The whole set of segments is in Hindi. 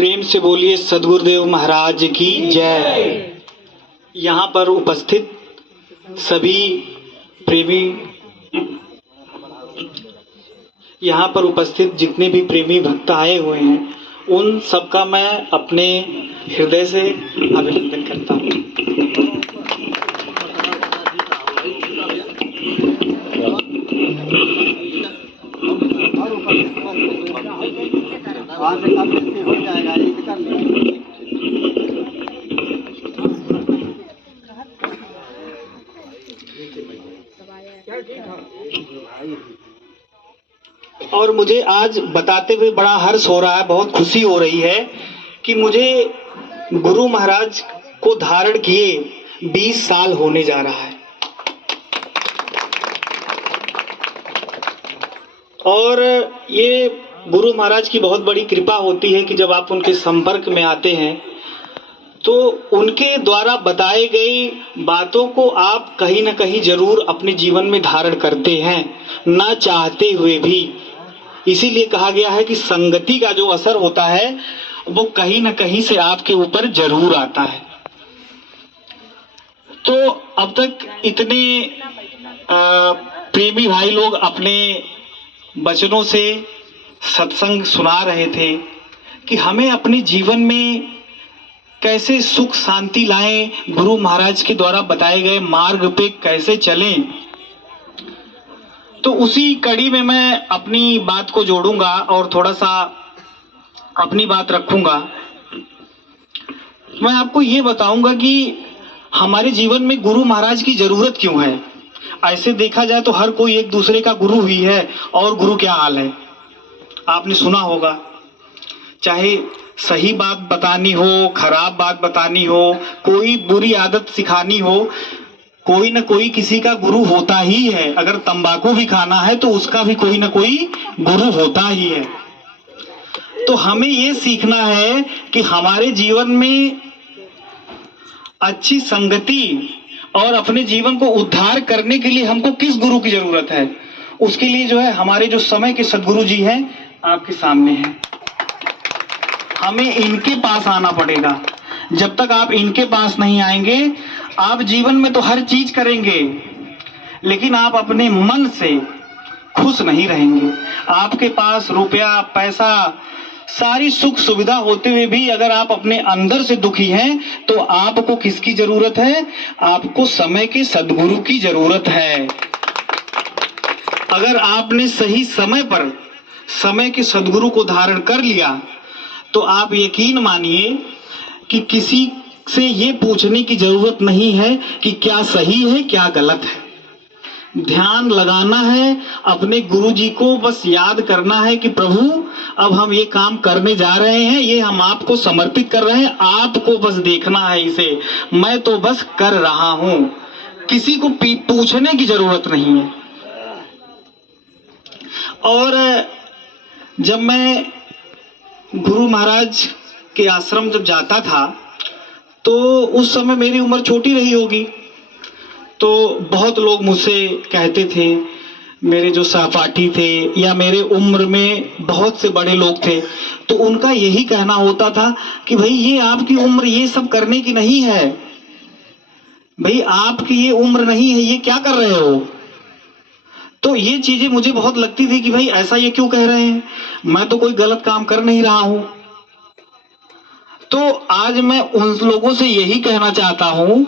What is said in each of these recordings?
प्रेम से बोलिए सद्गुरुदेव महाराज की जय। यहाँ पर उपस्थित सभी प्रेमी, यहाँ पर उपस्थित जितने भी प्रेमी भक्त आए हुए हैं, उन सबका मैं अपने हृदय से अभिनंदन करता हूँ। और मुझे आज बताते हुए बड़ा हर्ष हो रहा है, बहुत खुशी हो रही है कि मुझे गुरु महाराज को धारण किए 20 साल होने जा रहा है। और ये गुरु महाराज की बहुत बड़ी कृपा होती है कि जब आप उनके संपर्क में आते हैं तो उनके द्वारा बताई गई बातों को आप कहीं ना कहीं जरूर अपने जीवन में धारण करते हैं, ना चाहते हुए भी। इसीलिए कहा गया है कि संगति का जो असर होता है वो कहीं ना कहीं से आपके ऊपर जरूर आता है। तो अब तक इतने प्रेमी भाई लोग अपने वचनों से सत्संग सुना रहे थे कि हमें अपने जीवन में कैसे सुख शांति लाएं, गुरु महाराज के द्वारा बताए गए मार्ग पे कैसे चलें। तो उसी कड़ी में मैं अपनी बात को जोड़ूंगा और थोड़ा सा अपनी बात रखूंगा। मैं आपको ये बताऊंगा कि हमारे जीवन में गुरु महाराज की जरूरत क्यों है। ऐसे देखा जाए तो हर कोई एक दूसरे का गुरु ही है, और गुरु क्या हाल है आपने सुना होगा। चाहे सही बात बतानी हो, खराब बात बतानी हो, कोई बुरी आदत सिखानी हो, कोई ना कोई किसी का गुरु होता ही है। अगर तंबाकू भी खाना है तो उसका भी कोई ना कोई गुरु होता ही है। तो हमें ये सीखना है कि हमारे जीवन में अच्छी संगति और अपने जीवन को उद्धार करने के लिए हमको किस गुरु की जरूरत है। उसके लिए जो है हमारे जो समय के सद्गुरु जी हैं आपके सामने हैं, हमें इनके पास आना पड़ेगा। जब तक आप इनके पास नहीं आएंगे, आप जीवन में तो हर चीज करेंगे लेकिन आप अपने मन से खुश नहीं रहेंगे। आपके पास रुपया पैसा सारी सुख सुविधा होते हुए भी अगर आप अपने अंदर से दुखी हैं तो आपको किसकी जरूरत है? आपको समय के सद्गुरु की जरूरत है। अगर आपने सही समय पर समय के सद्गुरु को धारण कर लिया तो आप यकीन मानिए कि किसी से ये पूछने की जरूरत नहीं है कि क्या सही है क्या गलत है। ध्यान लगाना है, अपने गुरु जी को बस याद करना है कि प्रभु अब हम ये काम करने जा रहे हैं, ये हम आपको समर्पित कर रहे हैं, आपको बस देखना है इसे, मैं तो बस कर रहा हूं। किसी को पूछने की जरूरत नहीं है। और जब मैं गुरु महाराज के आश्रम जब जाता था तो उस समय मेरी उम्र छोटी रही होगी, तो बहुत लोग मुझसे कहते थे, मेरे जो सहपाठी थे या मेरे उम्र में बहुत से बड़े लोग थे, तो उनका यही कहना होता था कि भाई ये आपकी उम्र ये सब करने की नहीं है, भाई आपकी ये उम्र नहीं है, ये क्या कर रहे हो। तो ये चीजें मुझे बहुत लगती थी कि भाई ऐसा ये क्यों कह रहे हैं, मैं तो कोई गलत काम कर नहीं रहा हूं। तो आज मैं उन लोगों से यही कहना चाहता हूं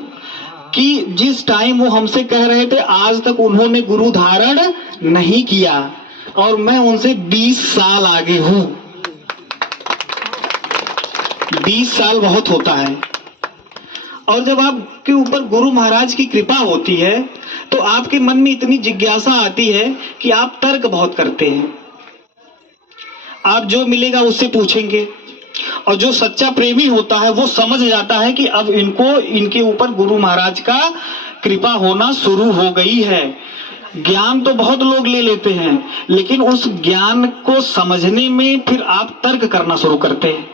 कि जिस टाइम वो हमसे कह रहे थे आज तक उन्होंने गुरु धारण नहीं किया, और मैं उनसे 20 साल आगे हूं। 20 साल बहुत होता है। और जब आपके ऊपर गुरु महाराज की कृपा होती है तो आपके मन में इतनी जिज्ञासा आती है कि आप तर्क बहुत करते हैं। आप जो मिलेगा उससे पूछेंगे, और जो सच्चा प्रेमी होता है वो समझ जाता है कि अब इनके ऊपर गुरु महाराज का कृपा होना शुरू हो गई है। ज्ञान तो बहुत लोग ले लेते हैं लेकिन उस ज्ञान को समझने में फिर आप तर्क करना शुरू करते हैं।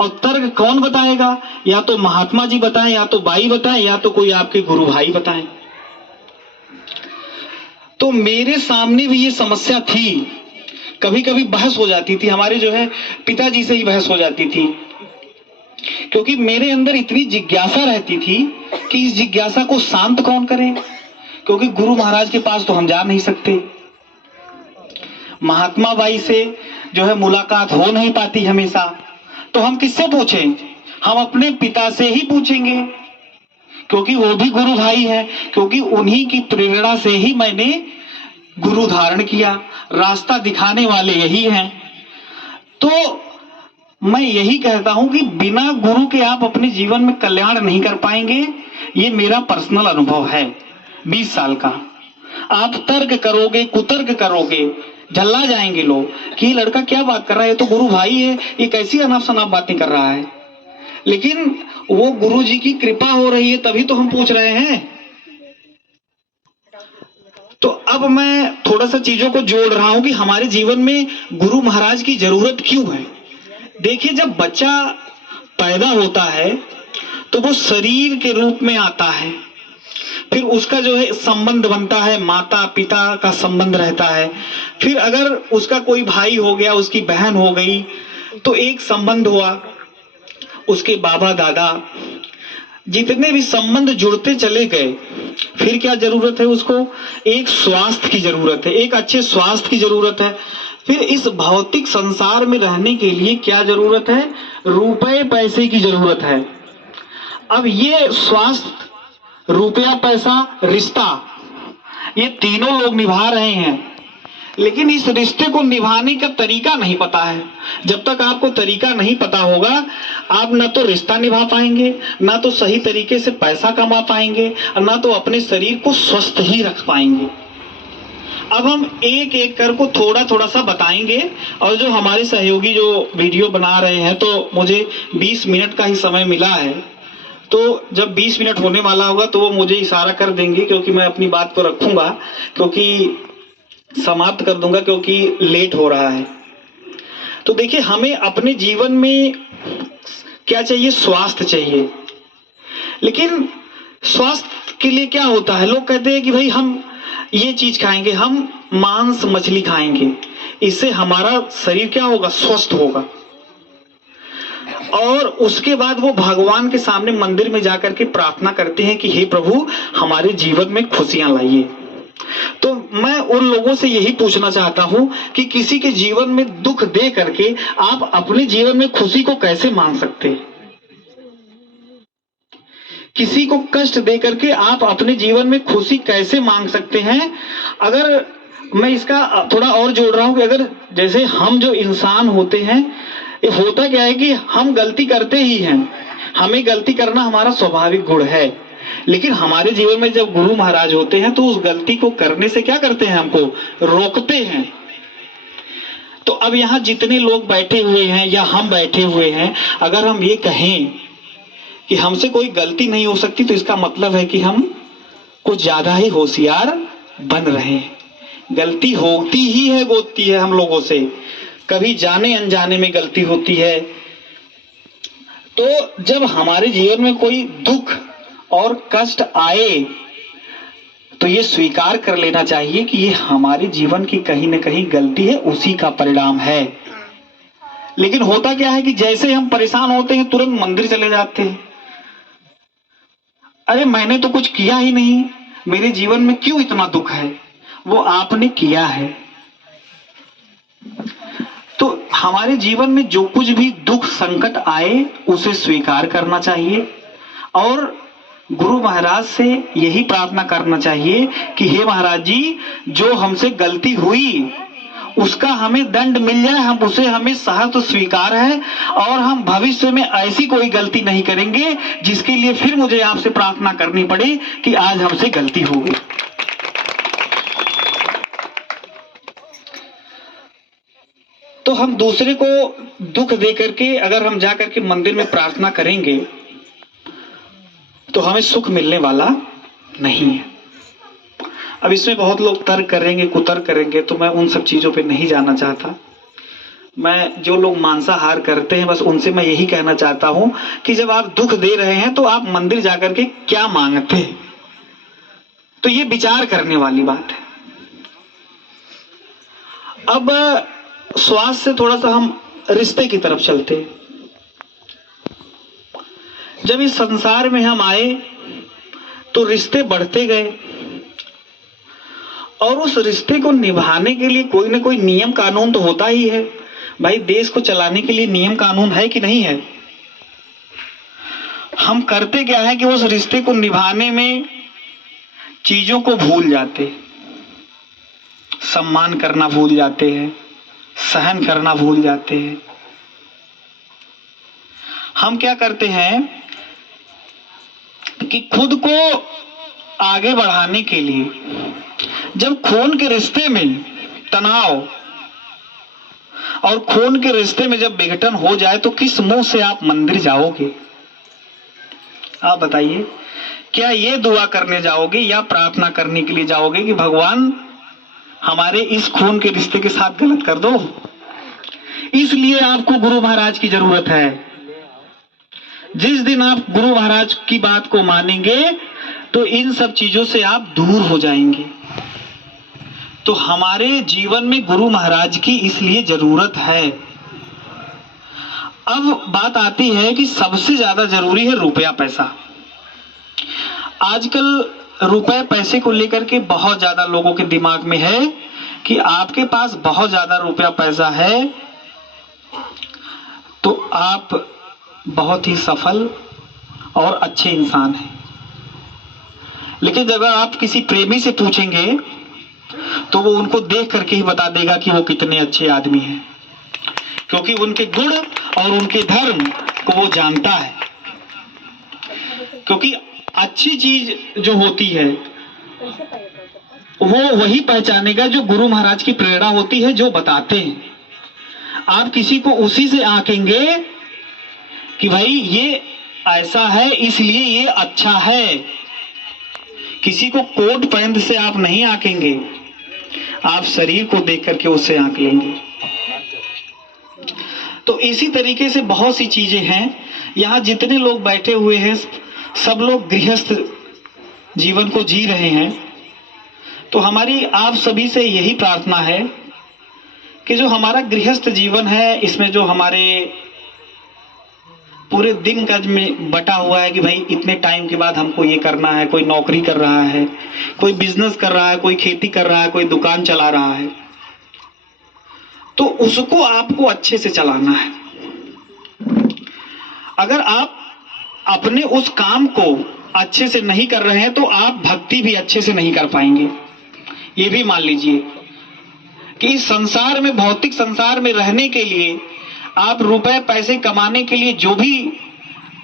और तर्क कौन बताएगा? या तो महात्मा जी बताएं, या तो बाई बताएं, या तो कोई आपके गुरु भाई बताएं। तो मेरे सामने भी ये समस्या थी कभी कभी बहस हो जाती थी, हमारे जो है पिताजी से ही बहस हो जाती थी, क्योंकि मेरे अंदर इतनी जिज्ञासा रहती थी कि इस जिज्ञासा को शांत कौन करे, क्योंकि गुरु महाराज के पास तो हम जा नहीं सकते, महात्मा बाई से जो है मुलाकात हो नहीं पाती हमेशा, तो हम किससे पूछें? हम अपने पिता से ही पूछेंगे, क्योंकि वो भी गुरु भाई है, क्योंकि उन्हीं की प्रेरणा से ही मैंने गुरु धारण किया, रास्ता दिखाने वाले यही हैं। तो मैं यही कहता हूं कि बिना गुरु के आप अपने जीवन में कल्याण नहीं कर पाएंगे। ये मेरा पर्सनल अनुभव है 20 साल का। आप तर्क करोगे, कुतर्क करोगे, झल्ला जाएंगे लोग कि ये लड़का क्या बात कर रहा है, ये तो गुरु भाई है, ये कैसी अनाप शनाप बातें कर रहा है। लेकिन वो गुरु जी की कृपा हो रही है तभी तो हम पूछ रहे हैं। तो अब मैं थोड़ा सा चीजों को जोड़ रहा हूं कि हमारे जीवन में गुरु महाराज की जरूरत क्यों है। देखिए, जब बच्चा पैदा होता है तो वो शरीर के रूप में आता है, फिर उसका जो है संबंध बनता है, माता पिता का संबंध रहता है, फिर अगर उसका कोई भाई हो गया, उसकी बहन हो गई, तो एक संबंध हुआ, उसके बाबा दादा, जितने भी संबंध जुड़ते चले गए, फिर क्या जरूरत है उसको? एक स्वास्थ्य की जरूरत है, एक अच्छे स्वास्थ्य की जरूरत है। फिर इस भौतिक संसार में रहने के लिए क्या जरूरत है? रुपए पैसे की जरूरत है। अब ये स्वास्थ्य, रुपया, पैसा, रिश्ता, ये तीनों लोग निभा रहे हैं, लेकिन इस रिश्ते को निभाने का तरीका नहीं पता है। जब तक आपको तरीका नहीं पता होगा, आप ना तो रिश्ता निभा पाएंगे, ना तो सही तरीके से पैसा कमा पाएंगे, और ना तो अपने शरीर को स्वस्थ ही रख पाएंगे। अब हम एक एक कर को थोड़ा थोड़ा सा बताएंगे, और जो हमारे सहयोगी जो वीडियो बना रहे हैं, तो मुझे 20 मिनट का ही समय मिला है, तो जब 20 मिनट होने वाला होगा तो वो मुझे इशारा कर देंगे, क्योंकि मैं अपनी बात को रखूंगा, क्योंकि समाप्त कर दूंगा, क्योंकि लेट हो रहा है। तो देखिए, हमें अपने जीवन में क्या चाहिए? स्वास्थ्य चाहिए। लेकिन स्वास्थ्य के लिए क्या होता है? लोग कहते हैं कि भाई हम ये चीज खाएंगे, हम मांस मछली खाएंगे, इससे हमारा शरीर क्या होगा? स्वस्थ होगा। और उसके बाद वो भगवान के सामने मंदिर में जाकर के प्रार्थना करते हैं कि हे प्रभु, हमारे जीवन में खुशियां लाइए। तो मैं उन लोगों से यही पूछना चाहता हूं कि किसी के जीवन में दुख दे करके आप अपने जीवन में खुशी को कैसे मान सकते हैं? किसी को कष्ट दे करके आप अपने जीवन में खुशी कैसे मांग सकते हैं? अगर मैं इसका थोड़ा और जोड़ रहा हूं कि अगर जैसे हम जो इंसान होते हैं, ये होता क्या है कि हम गलती करते ही हैं, हमें गलती करना हमारा स्वाभाविक गुण है, लेकिन हमारे जीवन में जब गुरु महाराज होते हैं तो उस गलती को करने से क्या करते हैं? हमको रोकते हैं। तो अब यहाँ जितने लोग बैठे हुए हैं या हम बैठे हुए हैं, अगर हम ये कहें कि हमसे कोई गलती नहीं हो सकती, तो इसका मतलब है कि हम कुछ ज्यादा ही होशियार बन रहे हैं। गलती होती ही है, होती है हम लोगों से, कभी जाने अनजाने में गलती होती है। तो जब हमारे जीवन में कोई दुख और कष्ट आए, तो ये स्वीकार कर लेना चाहिए कि ये हमारे जीवन की कहीं ना कहीं गलती है, उसी का परिणाम है। लेकिन होता क्या है कि जैसे हम परेशान होते हैं, तुरंत मंदिर चले जाते हैं। अरे मैंने तो कुछ किया ही नहीं, मेरे जीवन में क्यों इतना दुख है? वो आपने किया है। तो हमारे जीवन में जो कुछ भी दुख संकट आए, उसे स्वीकार करना चाहिए, और गुरु महाराज से यही प्रार्थना करना चाहिए कि हे महाराज जी, जो हमसे गलती हुई उसका हमें दंड मिल जाए, हम उसे हमें सहर्ष स्वीकार है, और हम भविष्य में ऐसी कोई गलती नहीं करेंगे जिसके लिए फिर मुझे आपसे प्रार्थना करनी पड़े कि आज हमसे गलती हो गई। तो हम दूसरे को दुख दे करके अगर हम जा करके मंदिर में प्रार्थना करेंगे तो हमें सुख मिलने वाला नहीं है। अब इसमें बहुत लोग तर्क करेंगे, कुतर्क करेंगे, तो मैं उन सब चीजों पे नहीं जाना चाहता। मैं जो लोग मांसाहार करते हैं, बस उनसे मैं यही कहना चाहता हूं कि जब आप दुख दे रहे हैं तो आप मंदिर जाकर के क्या मांगते हैं, तो ये विचार करने वाली बात है। अब स्वास्थ्य से थोड़ा सा हम रिश्ते की तरफ चलते हैं। जब इस संसार में हम आए तो रिश्ते बढ़ते गए और उस रिश्ते को निभाने के लिए कोई ना कोई नियम कानून तो होता ही है। भाई, देश को चलाने के लिए नियम कानून है कि नहीं है? हम करते क्या है कि उस रिश्ते को निभाने में चीजों को भूल जाते, सम्मान करना भूल जाते हैं, सहन करना भूल जाते हैं। हम क्या करते हैं कि खुद को आगे बढ़ाने के लिए जब खून के रिश्ते में तनाव और खून के रिश्ते में जब विघटन हो जाए तो किस मुंह से आप मंदिर जाओगे? आप बताइए, क्या ये दुआ करने जाओगे या प्रार्थना करने के लिए जाओगे कि भगवान हमारे इस खून के रिश्ते के साथ गलत कर दो? इसलिए आपको गुरु महाराज की जरूरत है। जिस दिन आप गुरु महाराज की बात को मानेंगे तो इन सब चीजों से आप दूर हो जाएंगे। तो हमारे जीवन में गुरु महाराज की इसलिए जरूरत है। अब बात आती है कि सबसे ज्यादा जरूरी है रुपया पैसा। आजकल रुपए पैसे को लेकर के बहुत ज्यादा लोगों के दिमाग में है कि आपके पास बहुत ज्यादा रुपया पैसा है तो आप बहुत ही सफल और अच्छे इंसान हैं। लेकिन जब आप किसी प्रेमी से पूछेंगे तो वो उनको देख करके ही बता देगा कि वो कितने अच्छे आदमी हैं, क्योंकि उनके गुण और उनके धर्म को वो जानता है। क्योंकि अच्छी चीज जो होती है वो वही पहचानेगा जो गुरु महाराज की प्रेरणा होती है, जो बताते हैं। आप किसी को उसी से आंकेंगे कि भाई ये ऐसा है इसलिए ये अच्छा है। किसी को कोट पैंट से आप नहीं आंकेंगे, आप शरीर को देख करके उससे आंक लेंगे। तो इसी तरीके से बहुत सी चीजें हैं। यहाँ जितने लोग बैठे हुए हैं सब लोग गृहस्थ जीवन को जी रहे हैं। तो हमारी आप सभी से यही प्रार्थना है कि जो हमारा गृहस्थ जीवन है इसमें जो हमारे पूरे दिन का में बटा हुआ है कि भाई इतने टाइम के बाद हमको ये करना है, कोई नौकरी कर रहा है, कोई बिजनेस कर रहा है, कोई खेती कर रहा है, कोई दुकान चला रहा है, तो उसको आपको अच्छे से चलाना है। अगर आप अपने उस काम को अच्छे से नहीं कर रहे हैं तो आप भक्ति भी अच्छे से नहीं कर पाएंगे। ये भी मान लीजिए कि इस संसार में, भौतिक संसार में रहने के लिए, आप रुपए पैसे कमाने के लिए जो भी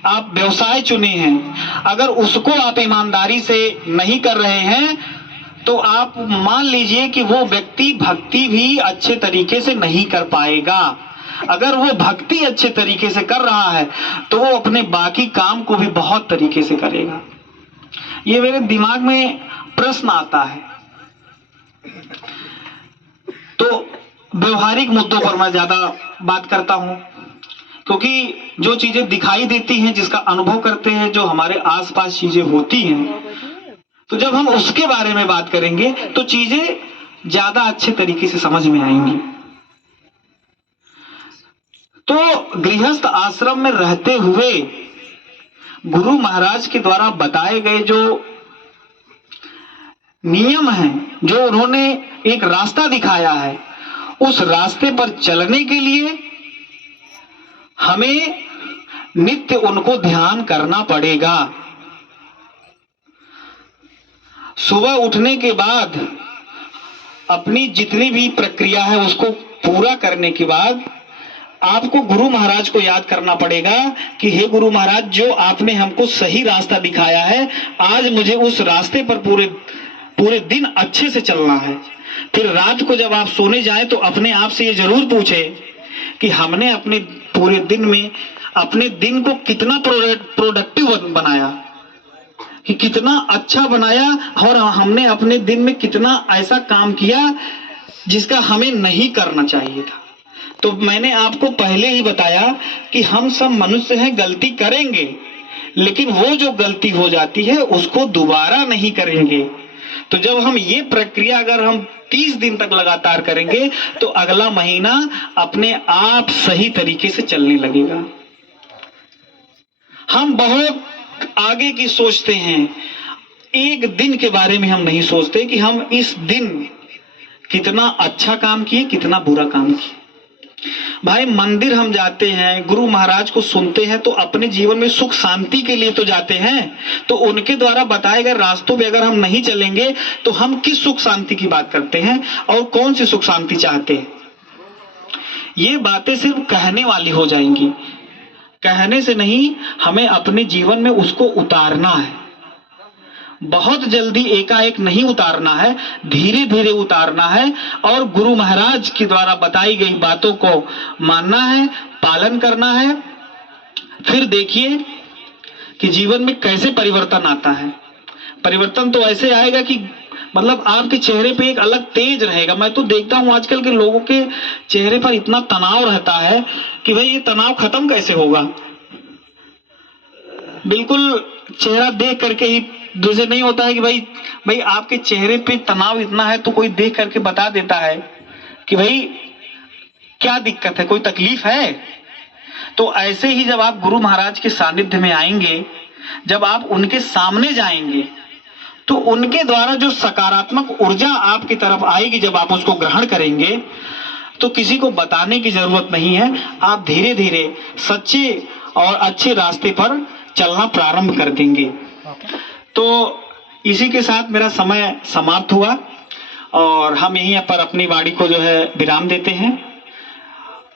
आप व्यवसाय चुने हैं, अगर उसको आप ईमानदारी से नहीं कर रहे हैं तो आप मान लीजिए कि वो व्यक्ति भक्ति भी अच्छे तरीके से नहीं कर पाएगा। अगर वो भक्ति अच्छे तरीके से कर रहा है तो वो अपने बाकी काम को भी बहुत तरीके से करेगा। ये मेरे दिमाग में प्रश्न आता है। तो व्यवहारिक मुद्दों पर मैं ज्यादा बात करता हूं, क्योंकि जो चीजें दिखाई देती हैं, जिसका अनुभव करते हैं, जो हमारे आसपास चीजें होती हैं, तो जब हम उसके बारे में बात करेंगे तो चीजें ज्यादा अच्छे तरीके से समझ में आएंगी। तो गृहस्थ आश्रम में रहते हुए गुरु महाराज के द्वारा बताए गए जो नियम हैं, जो उन्होंने एक रास्ता दिखाया है, उस रास्ते पर चलने के लिए हमें नित्य उनको ध्यान करना पड़ेगा। सुबह उठने के बाद अपनी जितनी भी प्रक्रिया है उसको पूरा करने के बाद आपको गुरु महाराज को याद करना पड़ेगा कि हे गुरु महाराज, जो आपने हमको सही रास्ता दिखाया है, आज मुझे उस रास्ते पर पूरे दिन अच्छे से चलना है। फिर रात को जब आप सोने जाएं तो अपने आप से ये जरूर पूछें कि हमने अपने पूरे दिन में अपने दिन को कितना प्रोडक्टिव बनाया, कि कितना अच्छा बनाया, और हमने अपने दिन में कितना ऐसा काम किया जिसका हमें नहीं करना चाहिए था। तो मैंने आपको पहले ही बताया कि हम सब मनुष्य हैं, गलती करेंगे, लेकिन वो जो गलती हो जाती है उसको दोबारा नहीं करेंगे। तो जब हम ये प्रक्रिया अगर हम 30 दिन तक लगातार करेंगे तो अगला महीना अपने आप सही तरीके से चलने लगेगा। हम बहुत आगे की सोचते हैं, एक दिन के बारे में हम नहीं सोचते कि हम इस दिन कितना अच्छा काम किए, कितना बुरा काम किए। भाई मंदिर हम जाते हैं, गुरु महाराज को सुनते हैं तो अपने जीवन में सुख शांति के लिए तो जाते हैं। तो उनके द्वारा बताए गए रास्तों पे अगर हम नहीं चलेंगे तो हम किस सुख शांति की बात करते हैं और कौन सी सुख शांति चाहते हैं? ये बातें सिर्फ कहने वाली हो जाएंगी, कहने से नहीं, हमें अपने जीवन में उसको उतारना है। बहुत जल्दी एकाएक नहीं उतारना है, धीरे धीरे उतारना है और गुरु महाराज के द्वारा बताई गई बातों को मानना है, पालन करना है। फिर देखिए कि जीवन में कैसे परिवर्तन आता है। परिवर्तन तो ऐसे आएगा कि मतलब आपके चेहरे पे एक अलग तेज रहेगा। मैं तो देखता हूं आजकल के लोगों के चेहरे पर इतना तनाव रहता है कि भाई ये तनाव खत्म कैसे होगा। बिल्कुल चेहरा देख करके ही, जैसे नहीं होता है कि भाई आपके चेहरे पे तनाव इतना है तो कोई देख करके बता देता है कि भाई क्या दिक्कत है, कोई तकलीफ है। तो ऐसे ही जब आप गुरु महाराज के सानिध्य में आएंगे, जब आप उनके सामने जाएंगे तो उनके द्वारा जो सकारात्मक ऊर्जा आपकी तरफ आएगी, जब आप उसको ग्रहण करेंगे तो किसी को बताने की जरूरत नहीं है। आप धीरे धीरे सच्चे और अच्छे रास्ते पर चलना प्रारंभ कर देंगे। तो इसी के साथ मेरा समय समाप्त हुआ और हम यहीं पर अपनी वाणी को जो है विराम देते हैं।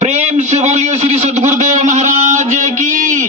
प्रेम से बोलिए श्री सद्गुरुदेव महाराज की।